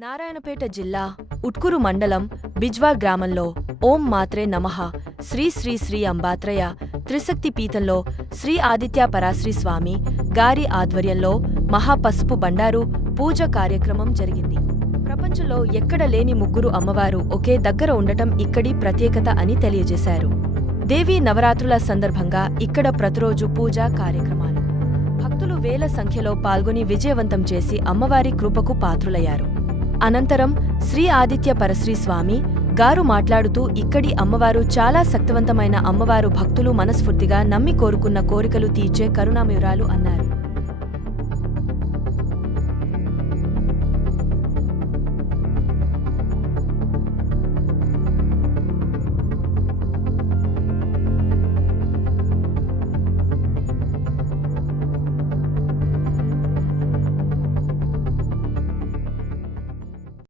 నారాయణపేట జిల్లా ఉట్కూరు మండలం బిజ్వా గ్రామంలో ఓం మాత్రే నమః శ్రీ శ్రీ శ్రీ అంబాత్రయ త్రిశక్తి పీఠంలో శ్రీ ఆదిత్య పరాశ్రీ స్వామి గారి ఆధ్వర్యంలో మహాపసుపు బండారు పూజ కార్యక్రమం జరిగింది. ప్రపంచంలో ఎక్కడ లేని ముగ్గురు అమ్మవారు ఒకే దగ్గర ఉండటం ఇక్కడి ప్రత్యేకత అని తెలియజేశారు. దేవీ నవరాత్రుల సందర్భంగా ఇక్కడ ప్రతిరోజు పూజా కార్యక్రమాలు. భక్తులు వేల సంఖ్యలో పాల్గొని విజయవంతం చేసి అమ్మవారి కృపకు పాత్రులయ్యారు. అనంతరం శ్రీ ఆదిత్య పరశ్రీ స్వామి గారు మాట్లాడుతూ ఇక్కడి అమ్మవారు చాలా శక్తివంతమైన అమ్మవారు, భక్తులు మనస్ఫూర్తిగా నమ్మి కోరుకున్న కోరికలు తీర్చే కరుణామయురాలు అన్నారు.